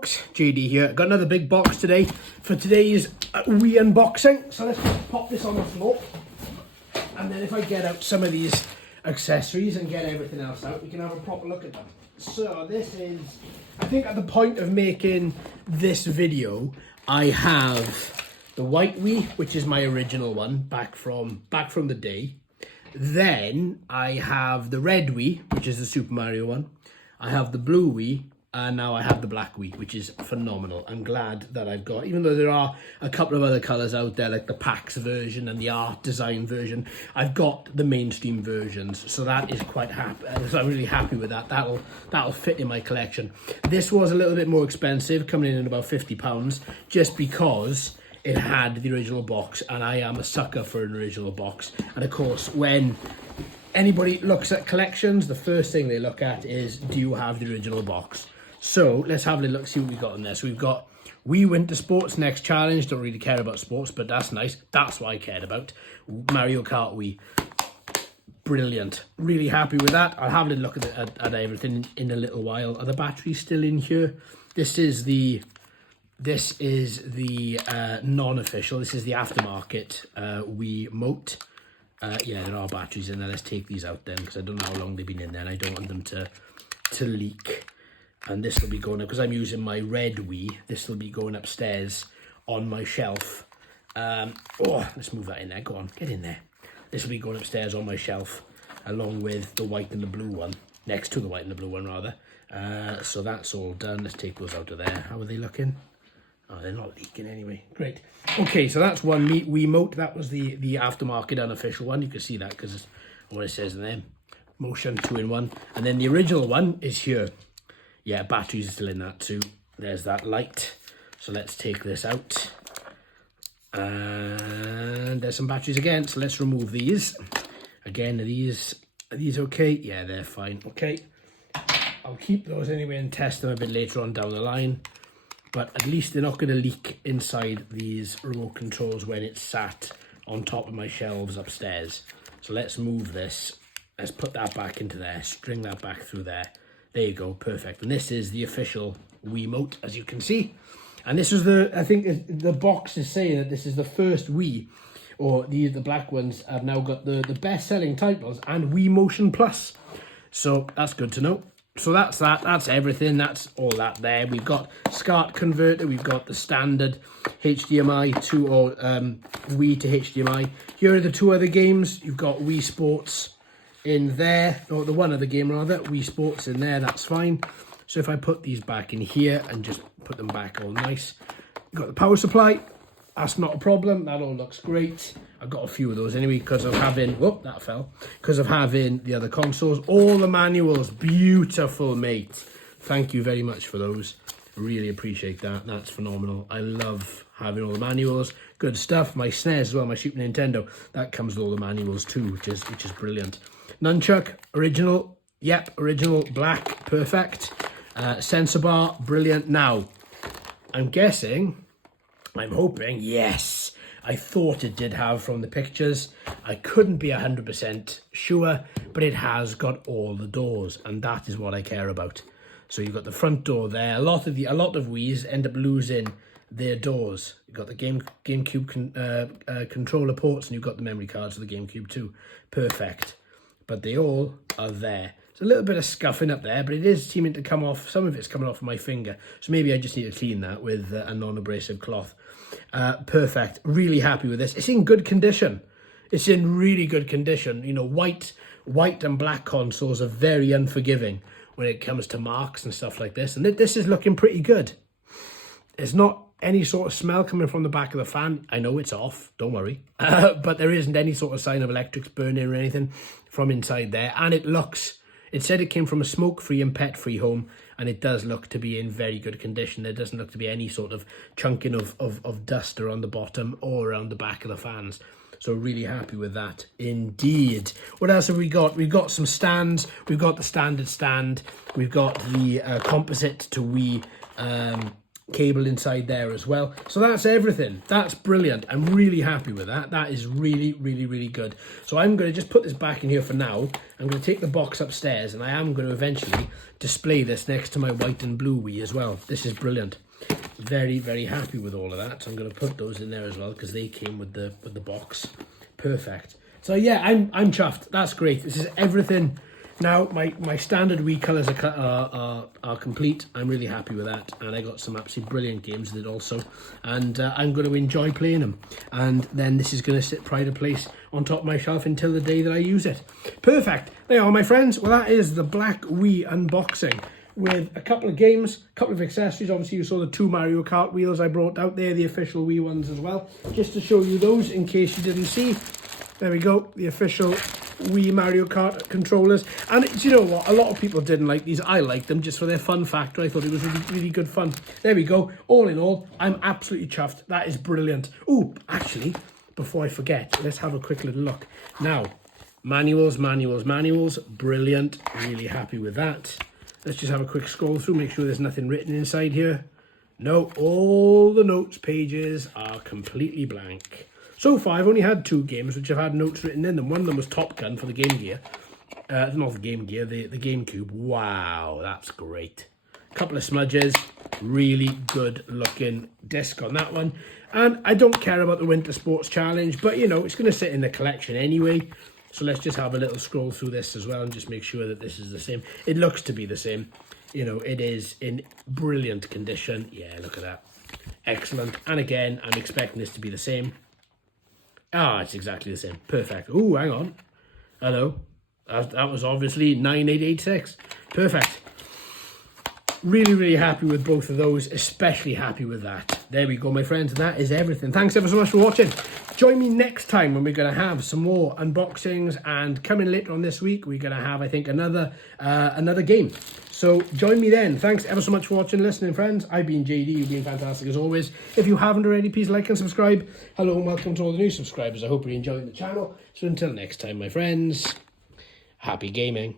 folks, JD here. Got another big box today for today's Wii unboxing. So let's just pop this on the floor. And then if I get out some of these accessories and get everything else out, we can have a proper look at them. So this is, I think at the point of making this video, I have the white Wii, which is my original one, back from the day. Then I have the red Wii, which is the Super Mario one. I have the blue Wii, and now I have the black Wii, which is phenomenal. I'm glad that I've got, even though there are a couple of other colours out there, like the PAX version and the art design version, I've got the mainstream versions, so that is quite happy. So I'm really happy with that. That'll fit in my collection. This was a little bit more expensive, coming in at about £50, just because it had the original box, and I am a sucker for an original box. And of course, when anybody looks at collections, the first thing they look at is, do you have the original box? So let's have a look, see what we've got in there. So we've got Wii Winter Sports Next Challenge. Don't really care about sports, but that's nice. That's what I cared about. Mario Kart Wii. Brilliant. Really happy with that. I'll have a little look at everything in a little while. Are the batteries still in here? This is the non-official. This is the aftermarket Wii Mote. Yeah, there are batteries in there. Let's take these out then, because I don't know how long they've been in there, and I don't want them to leak. And this will be going up, because I'm using my red Wii, this will be going upstairs on my shelf. Let's move that in there. Go on, get in there. This will be going upstairs on my shelf, along with the white and the blue one, next to the white and the blue one, rather. So that's all done. Let's take those out of there. How are they looking? Oh, they're not leaking anyway. Great. Okay, so that's one Wiimote. That was the aftermarket unofficial one. You can see that because what it says in there. Motion 2-in-1. And then the original one is here. Yeah, batteries are still in that too. There's that light. So let's take this out. And there's some batteries again. So let's remove these. Again, are these okay? Yeah, they're fine. Okay. I'll keep those anyway and test them a bit later on down the line. But at least they're not going to leak inside these remote controls when it's sat on top of my shelves upstairs. So let's move this. Let's put that back into there. String that back through there. There you go. Perfect. And this is the official Wiimote, as you can see. And this was I think the box is saying that this is the first Wii, or the black ones have now got the best-selling titles and Wii Motion Plus. So that's good to know. So that's that. That's everything. That's all that there. We've got SCART converter. We've got the standard HDMI to Wii to HDMI. Here are the two other games. You've got Wii Sports in there, or the one other game rather. Wii Sports in there. That's fine. So if I put these back in here and just put them back all nice. You've got the power supply. That's not a problem. That all looks great. I've got a few of those anyway because of having, whoop, that fell. Because of having the other consoles. All the manuals, beautiful, mate. Thank you very much for those. Really appreciate that. That's phenomenal. I love having all the manuals. Good stuff. My SNES as well, my Super Nintendo. That comes with all the manuals too, which is brilliant. Nunchuck, original. Yep, original, black, perfect. Sensor bar, brilliant. Now, I'm hoping, yes, I thought it did have from the pictures. I couldn't be 100% sure, but it has got all the doors, and that is what I care about. So you've got the front door there. A lot of Wiis end up losing their doors. You've got the GameCube controller ports, and you've got the memory cards for the GameCube too. Perfect. But they all are there. A little bit of scuffing up there, but it is seeming to come off. Some of it's coming off of my finger, so maybe I just need to clean that with a non-abrasive cloth. Perfect. Really happy with this. It's in good condition. It's in really good condition. You know, white and black consoles are very unforgiving when it comes to marks and stuff like this, and this is looking pretty good. There's not any sort of smell coming from the back of the fan. I know it's off, don't worry, but there isn't any sort of sign of electrics burning or anything from inside there, and it said it came from a smoke-free and pet-free home, and it does look to be in very good condition. There doesn't look to be any sort of chunking of dust around the bottom or around the back of the fans. So really happy with that indeed. What else have we got? We've got some stands. We've got the standard stand. We've got the composite to Wii cable inside there as well. So that's everything. That's brilliant. I'm really happy with that. That is really, really, really good. So I'm going to just put this back in here for now. I'm going to take the box upstairs, and I am going to eventually display this next to my white and blue Wii as well. This is brilliant. Very, very happy with all of that. So I'm going to put those in there as well because they came with the box. Perfect. So yeah, I'm chuffed. That's great. This is everything. Now my standard Wii colours are complete. I'm really happy with that, and I got some absolutely brilliant games with it also, and I'm going to enjoy playing them. And then this is going to sit pride of place on top of my shelf until the day that I use it. Perfect. There you are, my friends. Well, that is the black Wii unboxing with a couple of games, a couple of accessories. Obviously, you saw the 2 Mario Kart wheels I brought out there, the official Wii ones as well, just to show you those in case you didn't see. There we go, the official Wii Mario Kart controllers. And do you know what? A lot of people didn't like these. I liked them just for their fun factor. I thought it was really, really good fun. There we go. All in all, I'm absolutely chuffed. That is brilliant. Oh, actually, before I forget, let's have a quick little look. Now, manuals. Brilliant. Really happy with that. Let's just have a quick scroll through, make sure there's nothing written inside here. No, all the notes pages are completely blank. So far, I've only had 2 games which have had notes written in them. One of them was Top Gun for the Game Gear. Not the Game Gear, the GameCube. Wow, that's great. A couple of smudges. Really good looking disc on that one. And I don't care about the Winter Sports Challenge, but you know, it's going to sit in the collection anyway. So let's just have a little scroll through this as well and just make sure that this is the same. It looks to be the same. You know, it is in brilliant condition. Yeah, look at that. Excellent. And again, I'm expecting this to be the same. Ah, it's exactly the same. Perfect. Oh, hang on. Hello. That was obviously 9886. Perfect. Really, really happy with both of those. Especially happy with that. There we go, my friends. That is everything. Thanks ever so much for watching. Join me next time when we're going to have some more unboxings. And coming later on this week, we're going to have, I think, another game. So join me then. Thanks ever so much for watching, listening, friends. I've been JD. You've been fantastic as always. If you haven't already, please like and subscribe. Hello and welcome to all the new subscribers. I hope you're enjoying the channel. So until next time, my friends, happy gaming.